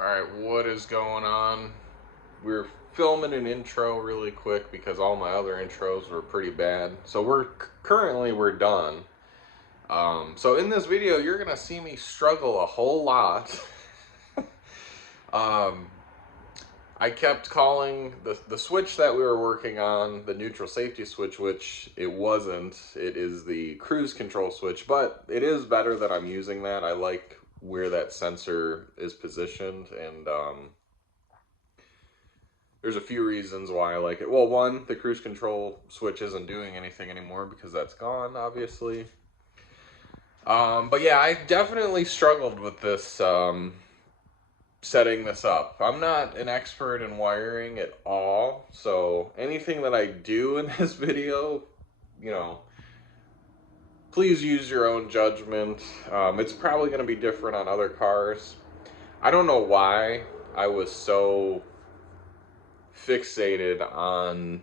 Alright, what is going on? We're filming an intro really quick because all my other intros were pretty bad. So we're done. So in this video, you're gonna see me struggle a whole lot. um, I kept calling the switch that we were working on the neutral safety switch, which it wasn't. It is the cruise control switch, but it is better that I'm using that. I like where that sensor is positioned, and there's a few reasons why I like it. Well, one, the cruise control switch isn't doing anything anymore because that's gone, obviously. But yeah, I definitely struggled with this, setting this up. I'm not an expert in wiring at all, so anything that I do in this video, you know, please use your own judgment. It's probably going to be different on other cars. I don't know why I was so fixated on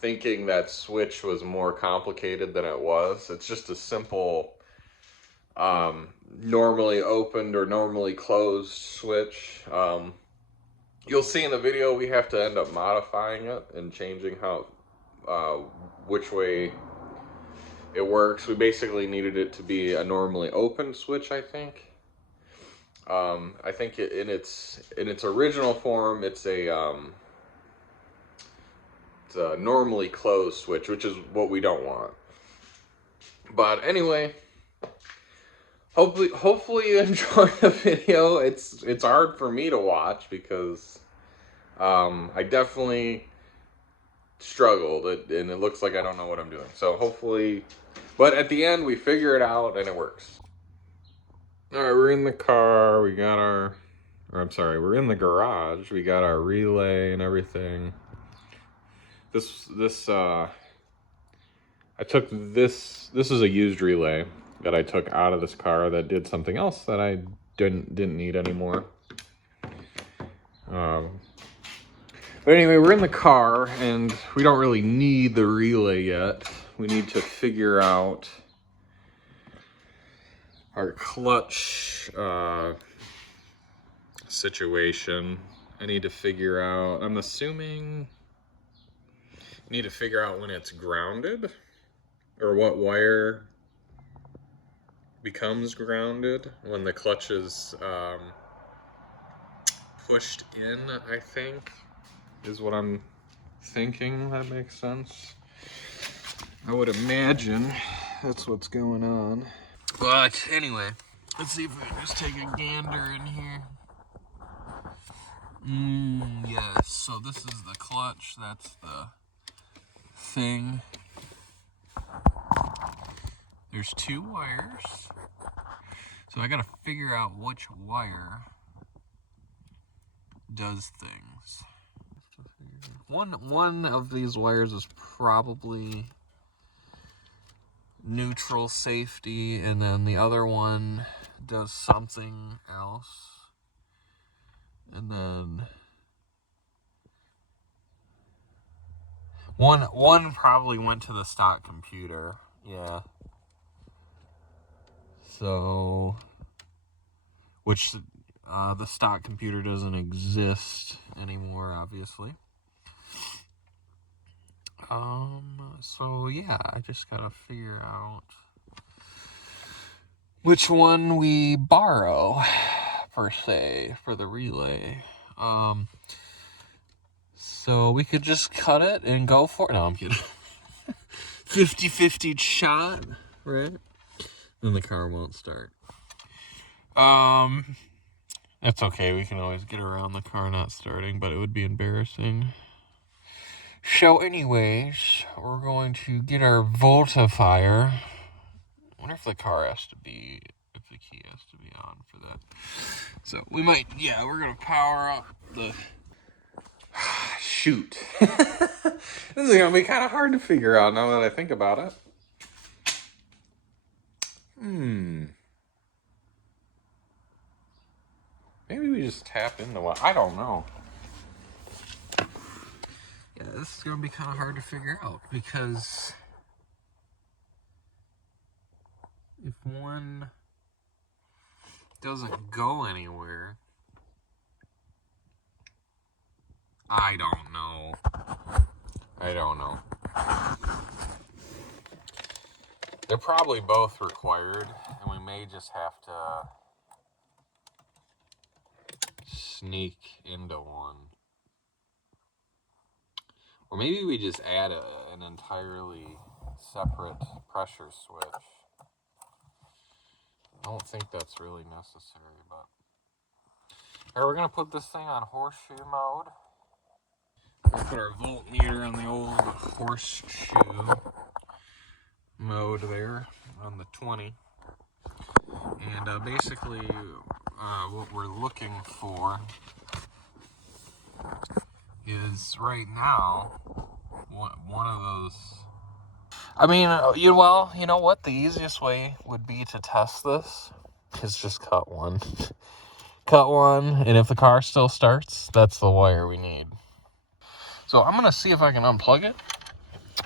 thinking that switch was more complicated than it was. It's just a simple normally opened or normally closed switch. You'll see in the video we have to end up modifying it and changing how which way it works. We basically needed it to be a normally open switch, I think. I think in its original form it's a normally closed switch, which is what we don't want. But anyway, hopefully you enjoy the video. It's hard for me to watch because I definitely struggled, and it looks like I don't know what I'm doing. So hopefully, but at the end we figure it out and it works. All right, we're in the car. We got our, or I'm sorry, we're in the garage. We got our relay and everything. I took this is a used relay that I took out of this car that did something else that I didn't need anymore. But anyway, we're in the car and we don't really need the relay yet. We need to figure out our clutch situation. I need to figure out, I'm assuming I need to figure out when it's grounded, or what wire becomes grounded when the clutch is pushed in, I think, is what I'm thinking. That makes sense. I would imagine that's what's going on. But anyway, let's see if I can just take a gander in here. Yes, so this is the clutch, that's the thing. There's two wires. So I gotta figure out which wire does things. One of these wires is probably neutral safety, and then the other one does something else. And then one probably went to the stock computer. Yeah. So, which the stock computer doesn't exist anymore, obviously. So yeah, I just gotta figure out which one we borrow, per se, for the relay. So we could just cut it and go for it. No, I'm kidding. 50-50 shot, right? Then the car won't start. That's okay. We can always get around the car not starting, but it would be embarrassing. So anyways, we're going to get our Voltifier. I wonder if the car has to be, if the key has to be on for that. So we might, yeah, we're going to power up the... Shoot. This is going to be kind of hard to figure out now that I think about it. Maybe we just tap into what, I don't know. Yeah, this is going to be kind of hard to figure out because if one doesn't go anywhere, I don't know. I don't know. They're probably both required, and we may just have to sneak into one. Or maybe we just add an entirely separate pressure switch. I don't think that's really necessary, but... Alright, we're going to put this thing on horseshoe mode. We'll put our voltmeter on the old horseshoe mode there on the 20. And basically what we're looking for is right now one of those. I mean, you know what? The easiest way would be to test this is just cut one. Cut one, and if the car still starts, that's the wire we need. So I'm gonna see if I can unplug it,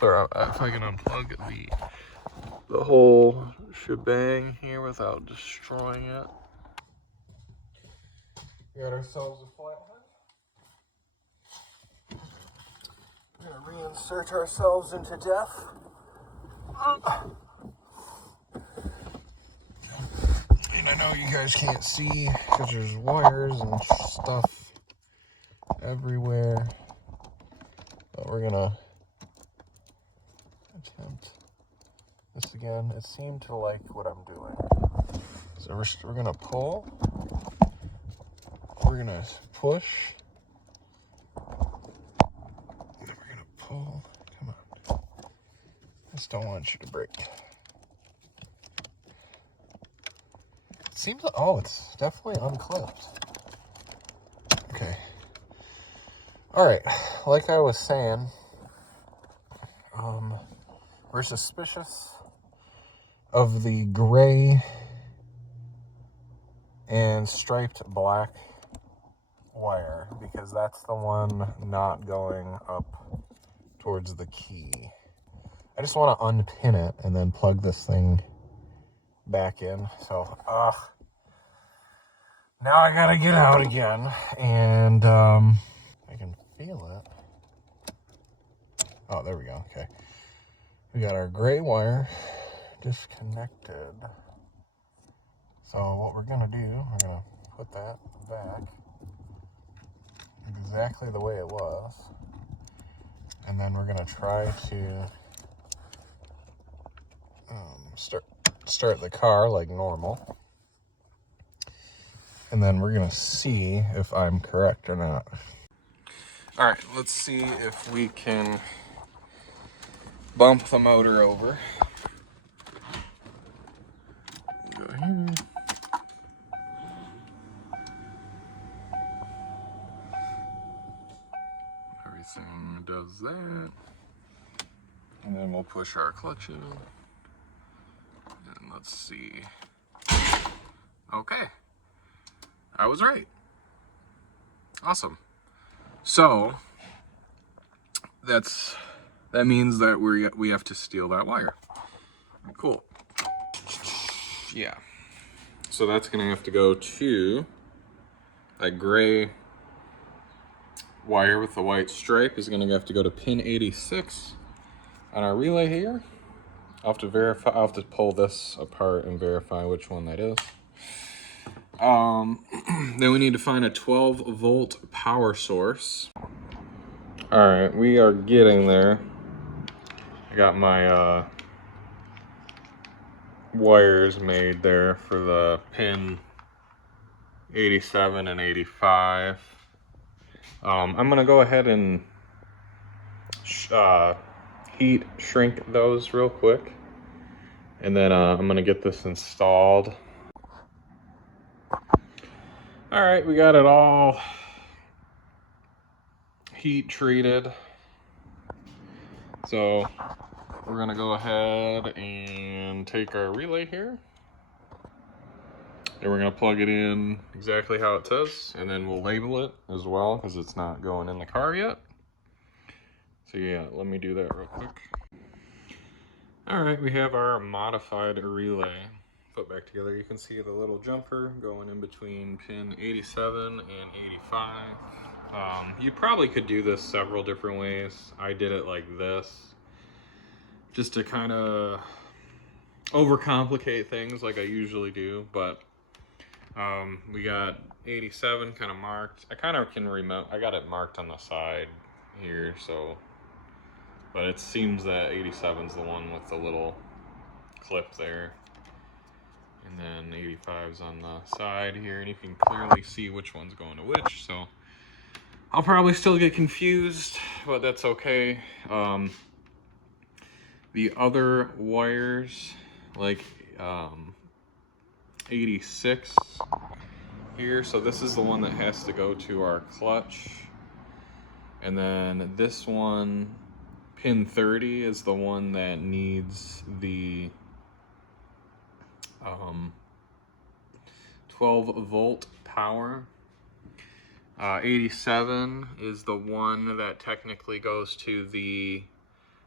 or if I can unplug the whole shebang here without destroying it. We got ourselves a flathead. We're gonna reinsert ourselves into death. And I know you guys can't see because there's wires and stuff everywhere. But we're gonna attempt this again. It seemed to like what I'm doing. So we're gonna pull. We're gonna push. And then we're gonna pull. Come on. I just don't want you to break. It seems like, oh, it's definitely unclipped. Okay. Alright, like I was saying, we're suspicious of the gray and striped black wire because that's the one not going up towards the key. I just want to unpin it and then plug this thing back in. So, now I gotta get out again, and I can feel it. Oh, there we go. Okay, we got our gray wire disconnected. So what we're gonna do, we're gonna put that back exactly the way it was, and then we're gonna try to start the car like normal. And then we're gonna see if I'm correct or not. All right, let's see if we can bump the motor over. Go here. Everything does that. And then we'll push our clutch in. And let's see. Okay. I was right. Awesome. So that means that we have to steal that wire. Cool. Yeah. So that's gonna have to go to that gray wire with the white stripe is gonna have to go to pin 86 on our relay here. I'll have to pull this apart and verify which one that is. Then we need to find a 12-volt power source. All right, we are getting there. I got my wires made there for the pin 87 and 85. I'm gonna go ahead and heat shrink those real quick, and then I'm gonna get this installed. All right, we got it all heat treated. So we're gonna go ahead and take our relay here, and we're gonna plug it in exactly how it says, and then we'll label it as well because it's not going in the car yet. So yeah, let me do that real quick. All right, we have our modified relay put back together. You can see the little jumper going in between pin 87 and 85. You probably could do this several different ways. I did it like this, just to kind of overcomplicate things like I usually do, but we got 87 kind of marked. I kind of can remember, I got it marked on the side here, so, but it seems that 87 is the one with the little clip there. And then 85's on the side here, and you can clearly see which one's going to which, so I'll probably still get confused, but that's okay. The other wires, like 86 here, so this is the one that has to go to our clutch. And then this one, pin 30, is the one that needs the 12 volt power. 87 is the one that technically goes to the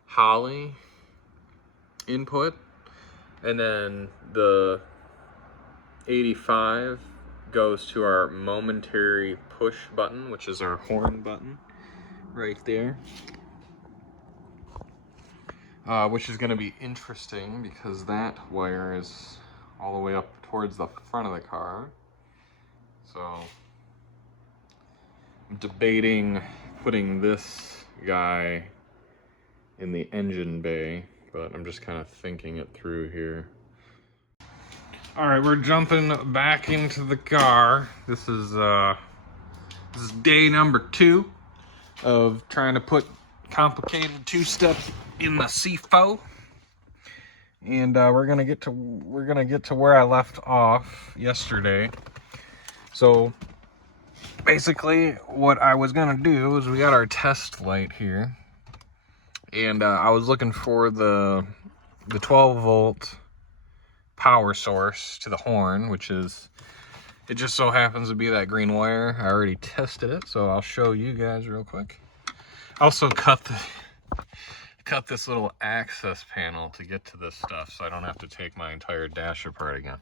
Holley input, and then the 85 goes to our momentary push button, which is our horn button right there, which is going to be interesting because that wire is all the way up towards the front of the car. So I'm debating putting this guy in the engine bay, but I'm just kind of thinking it through here. All right, we're jumping back into the car. This is day number 2 of trying to put complicated two-step in the C4, and we're gonna get to where I left off yesterday. So basically, what I was gonna do is we got our test light here, and I was looking for the 12 volt power source to the horn, which is, it just so happens to be that green wire. I already tested it, so I'll show you guys real quick. I also cut this little access panel to get to this stuff, so I don't have to take my entire dash apart again.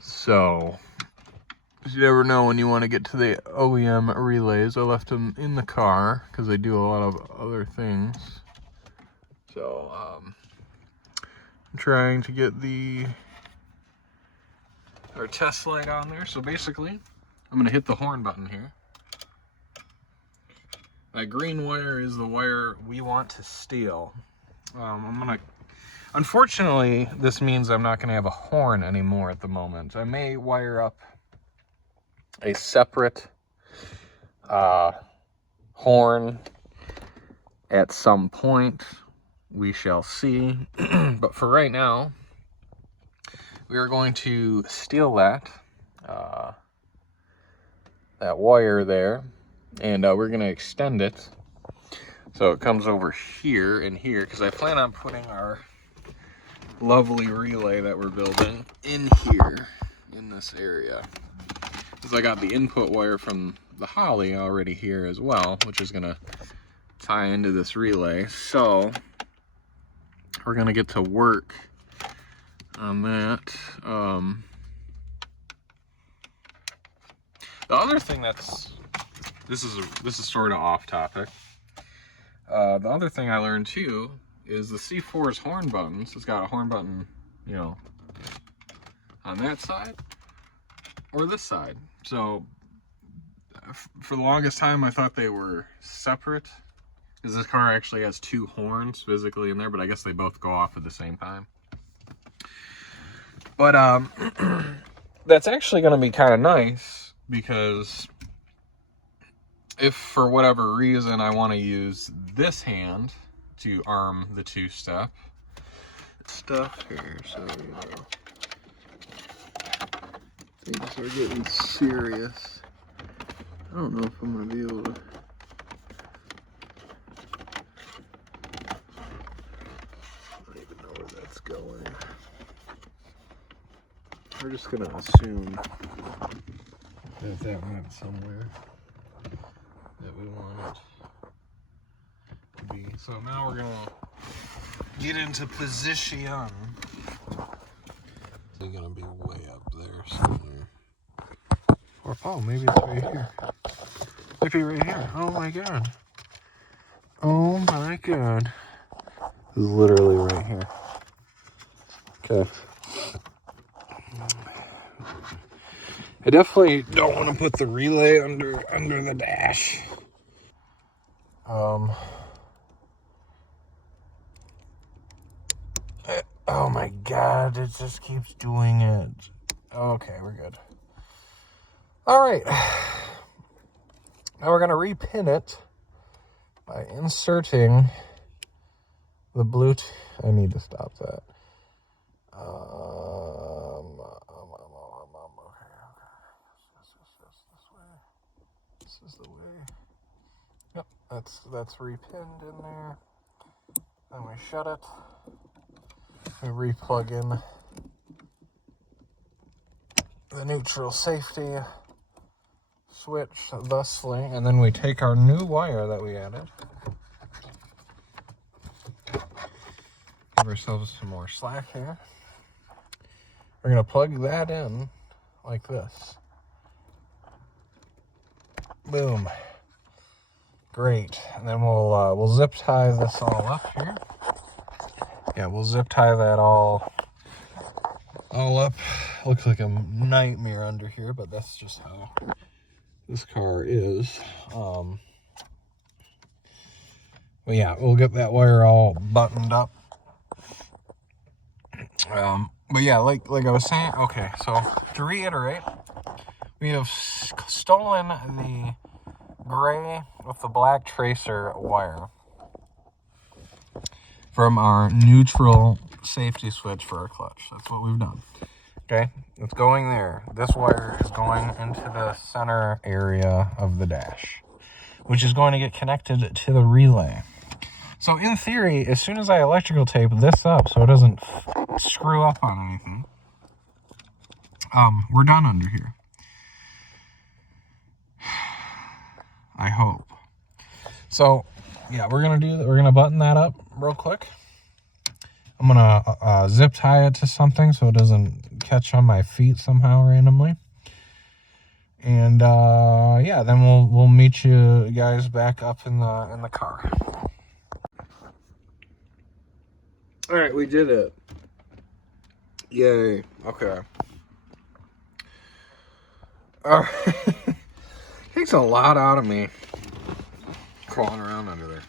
So you never know when you want to get to the OEM relays. I left them in the car because they do a lot of other things. So I'm trying to get our test light on there. So basically, I'm gonna hit the horn button here. That green wire is the wire we want to steal. Unfortunately, this means I'm not gonna have a horn anymore at the moment. I may wire up a separate horn at some point. We shall see. But for right now, we are going to steal that wire there, and we're going to extend it so it comes over here and here, because I plan on putting our lovely relay that we're building in here, in this area, because I got the input wire from the Holley already here as well, which is going to tie into this relay. So we're going to get to work on that. The other thing this is sort of off topic. The other thing I learned too is the C4's horn buttons. It's got a horn button, you know, on that side or this side. So for the longest time, I thought they were separate, because this car actually has 2 horns physically in there, but I guess they both go off at the same time. But that's actually going to be kind of nice, because if for whatever reason I want to use this hand to arm the 2-step stuff here, so you know, things are getting serious. I don't know if I'm going to be able to. I don't even know where that's going. We're just going to assume that went somewhere that we want it to be. So now we're going to get into position. It's going to be way up there somewhere. Or, oh, maybe it's right here. might be right here. Oh my god. Oh my god. This is literally right here. Okay. I definitely don't want to put the relay under the dash. Oh my god, it just keeps doing it. Okay, we're good. All right. Now we're going to repin it by inserting the Bluetooth. I need to stop that. This is the way. Yep, that's repinned in there. Then we shut it. We re-plug in the neutral safety switch thusly, and then we take our new wire that we added. Give ourselves some more slack here. We're gonna plug that in like this. Boom. Great. And then we'll zip tie this all up here. Yeah, we'll zip tie that all up. Looks like a nightmare under here, but that's just how this car is. But yeah, we'll get that wire all buttoned up. But yeah, like I was saying, okay, so to reiterate, we have stolen the gray with the black tracer wire from our neutral safety switch for our clutch. That's what we've done. Okay, it's going there. This wire is going into the center area of the dash, which is going to get connected to the relay. So in theory, as soon as I electrical tape this up so it doesn't screw up on anything, we're done under here. I hope. So yeah, we're gonna button that up real quick. I'm gonna zip tie it to something so it doesn't catch on my feet somehow randomly. And yeah, then we'll meet you guys back up in the car. All right, we did it. Yay. Okay. All right. Takes a lot out of me crawling around under there.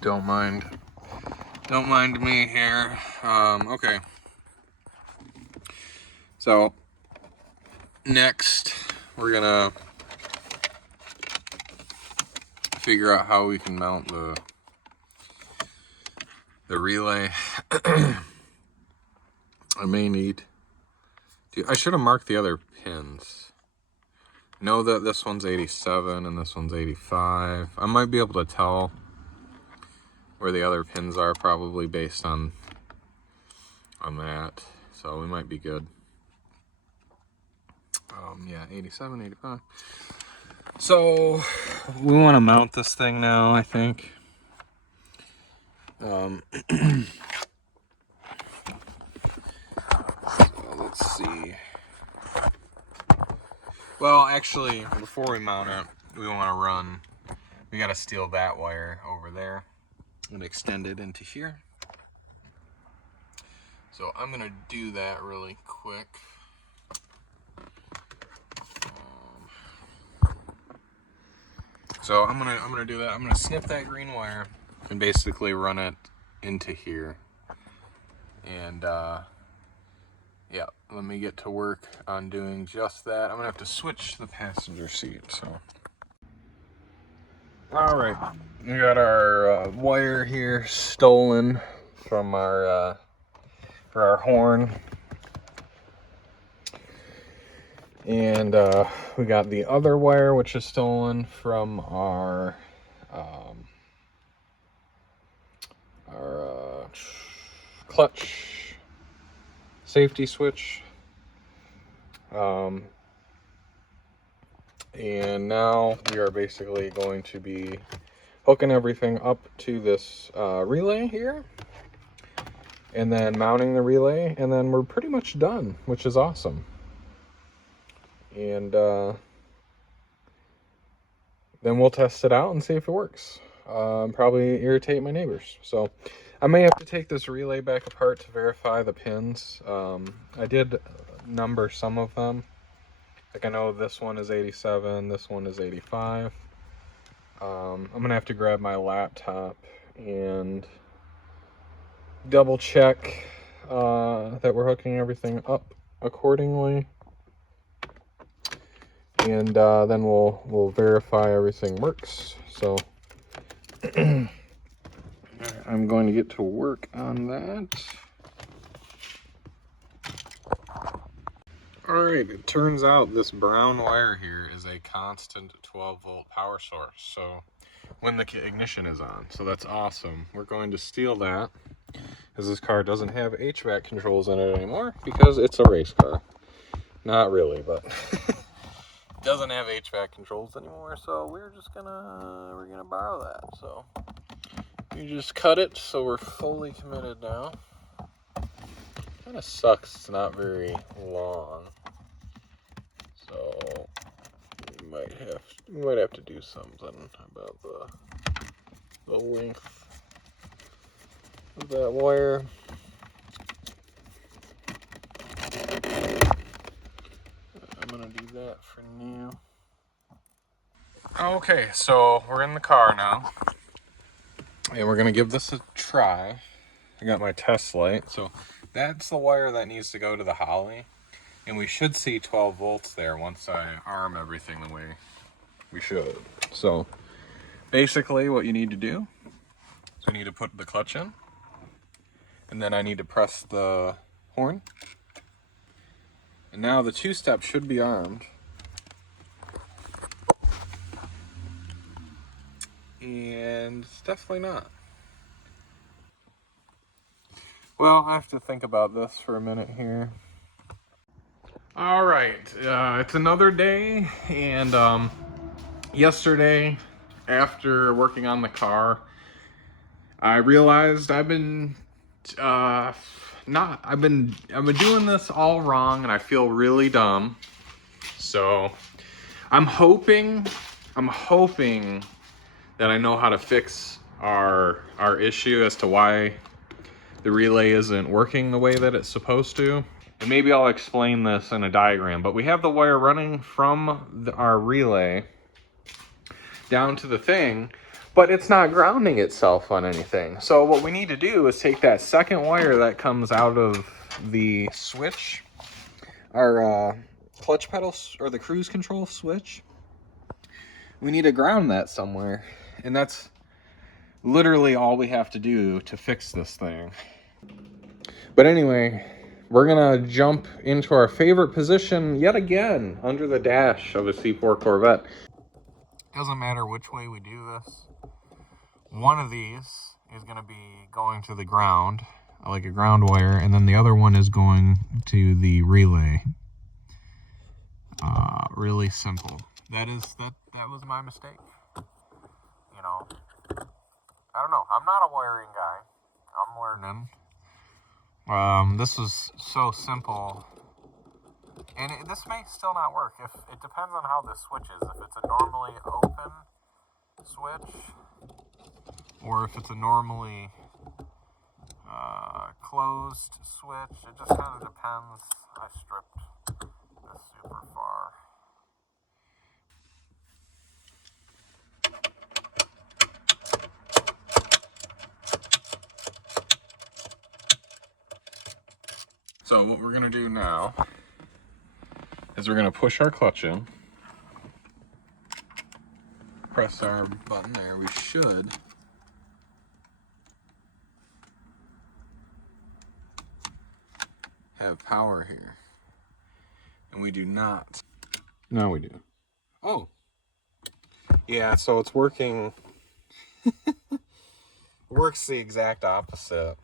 Don't mind me here. Okay. So next we're gonna figure out how we can mount the relay. I may need to, I should have marked the other pins. Know that this one's 87 and this one's 85. I might be able to tell where the other pins are, probably based on that. So we might be good. Yeah, 87, 85. So we want to mount this thing now, I think. So let's see. Well, actually, before we mount it, we got to steal that wire over there and extend it into here. So I'm gonna do that really quick. So I'm gonna do that. I'm gonna snip that green wire and basically run it into here. And yeah, let me get to work on doing just that. I'm gonna have to switch the passenger seat. So, all right, we got our wire here stolen from our for our horn. And we got the other wire, which is stolen from our clutch safety switch. And now we are basically going to be hooking everything up to this relay here, and then mounting the relay, and then we're pretty much done, which is awesome. and then we'll test it out and see if it works. Probably irritate my neighbors. So I may have to take this relay back apart to verify the pins. I did number some of them. Like, I know this one is 87, this one is 85. I'm gonna have to grab my laptop and double check that we're hooking everything up accordingly, and then we'll verify everything works. So I'm going to get to work on that. All right, it turns out this brown wire here is a constant 12-volt power source, so when the ignition is on, so that's awesome. We're going to steal that, because this car doesn't have HVAC controls in it anymore, because it's a race car. Not really, but it doesn't have HVAC controls anymore, so we're gonna borrow that. So you just cut it, so we're fully committed now. Kind of sucks it's not very long, so we might have to do something about the length of that wire. I'm gonna do that for now. Okay, so we're in the car now, and we're gonna give this a try. I got my test light, so that's the wire that needs to go to the Holly, and we should see 12 volts there once I arm everything the way we should. So basically what you need to do is we need to put the clutch in, and then I need to press the horn, and now the two-step should be armed. And it's definitely not. Well, I have to think about this for a minute here. All right, it's another day, and yesterday, after working on the car, I realized I've been doing this all wrong, and I feel really dumb. So I'm hoping that I know how to fix our issue as to why the relay isn't working the way that it's supposed to. And maybe I'll explain this in a diagram, but we have the wire running from our relay down to the thing, but it's not grounding itself on anything. So what we need to do is take that second wire that comes out of the switch, our clutch pedal, or the cruise control switch. We need to ground that somewhere, and that's literally all we have to do to fix this thing. But anyway, we're gonna jump into our favorite position yet again, under the dash of a C4 Corvette. Doesn't matter which way we do this. One of these is gonna be going to the ground, like a ground wire, and then the other one is going to the relay. Really simple. That was my mistake. You know, I don't know. I'm not a wiring guy. I'm learning. This was so simple, and this may still not work. If it depends on how this switch is. If it's a normally open switch, or if it's a normally closed switch. It just kind of depends. I stripped this super far. So what we're gonna do now is we're gonna push our clutch in, press our button there. We should have power here, and we do not. No, we do. Oh, yeah. So it's working. Works the exact opposite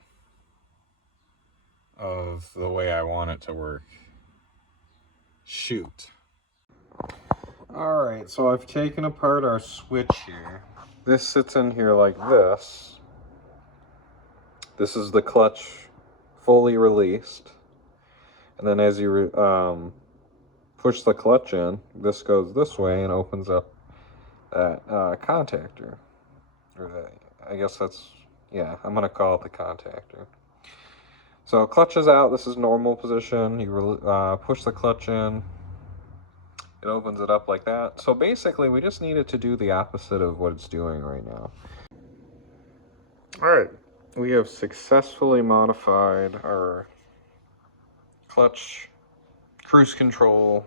of the way I want it to work. Shoot. Alright, so I've taken apart our switch here. This sits in here like this. This is the clutch fully released. And then as you push the clutch in, this goes this way and opens up that contactor. Or that, I guess that's, yeah, I'm going to call it the contactor. So clutch is out, this is normal position, you push the clutch in, it opens it up like that. So basically we just need it to do the opposite of what it's doing right now. Alright, we have successfully modified our clutch cruise control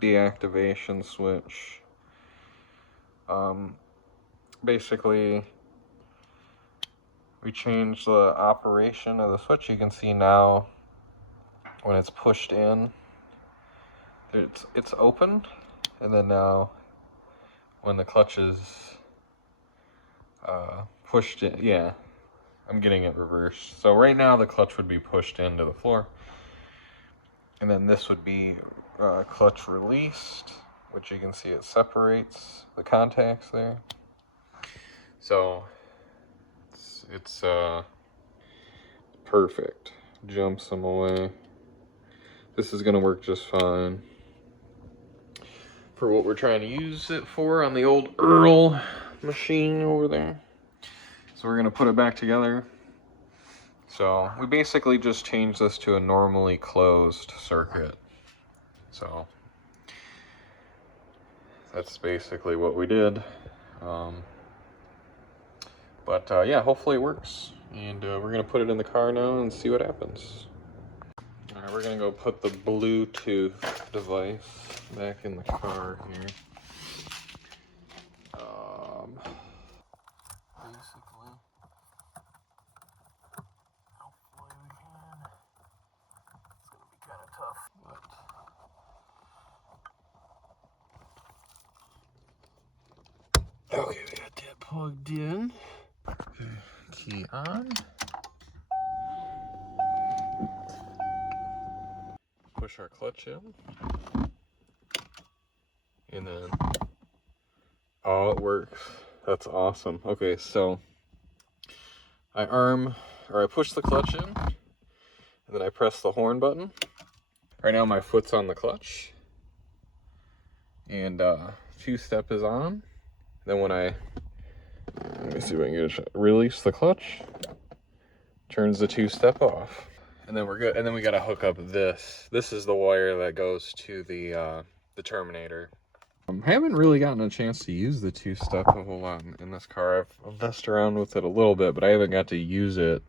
deactivation switch. Basically, we changed the operation of the switch. You can see now when it's pushed in, it's open, and then now when the clutch is pushed in, yeah, I'm getting it reversed. So right now the clutch would be pushed into the floor, and then this would be clutch released, which you can see it separates the contacts there. So it's perfect. Jumps them away. This is gonna work just fine for what we're trying to use it for on the old Earl machine over there. So we're gonna put it back together. So we basically just changed this to a normally closed circuit. So that's basically what we did. Yeah, hopefully it works. And we're gonna put it in the car now and see what happens. All right, we're gonna go put the Bluetooth device back in the car here. Basically, hopefully we can. It's gonna be kind of tough, but okay, we got that plugged in. Okay, key on. Push our clutch in. And then, oh, it works. That's awesome. Okay, so I push the clutch in, and then I press the horn button. Right now my foot's on the clutch, and two-step is on. Then when let me see if I can get a shot. Release the clutch, turns the two-step off. And then we're good. And then we gotta hook up this. This is the wire that goes to the terminator. I haven't really gotten a chance to use the two-step a whole lot in this car. I've messed around with it a little bit, but I haven't got to use it.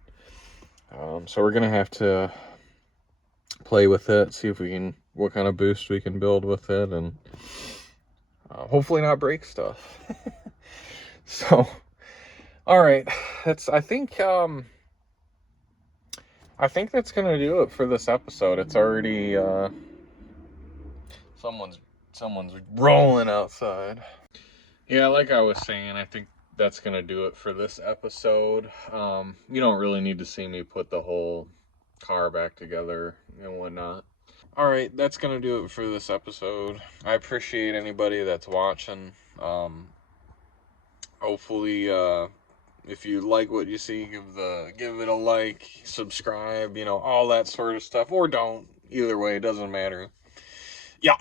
So we're gonna have to play with it, see if we can, what kind of boost we can build with it, and hopefully not break stuff. So, all right, I think that's gonna do it for this episode. It's already someone's rolling outside. Yeah, like I was saying, I think that's gonna do it for this episode. You don't really need to see me put the whole car back together and whatnot. All right, that's gonna do it for this episode. I appreciate anybody that's watching. Hopefully, if you like what you see, give it a like, subscribe, all that sort of stuff, or don't. Either way, it doesn't matter. Yeah.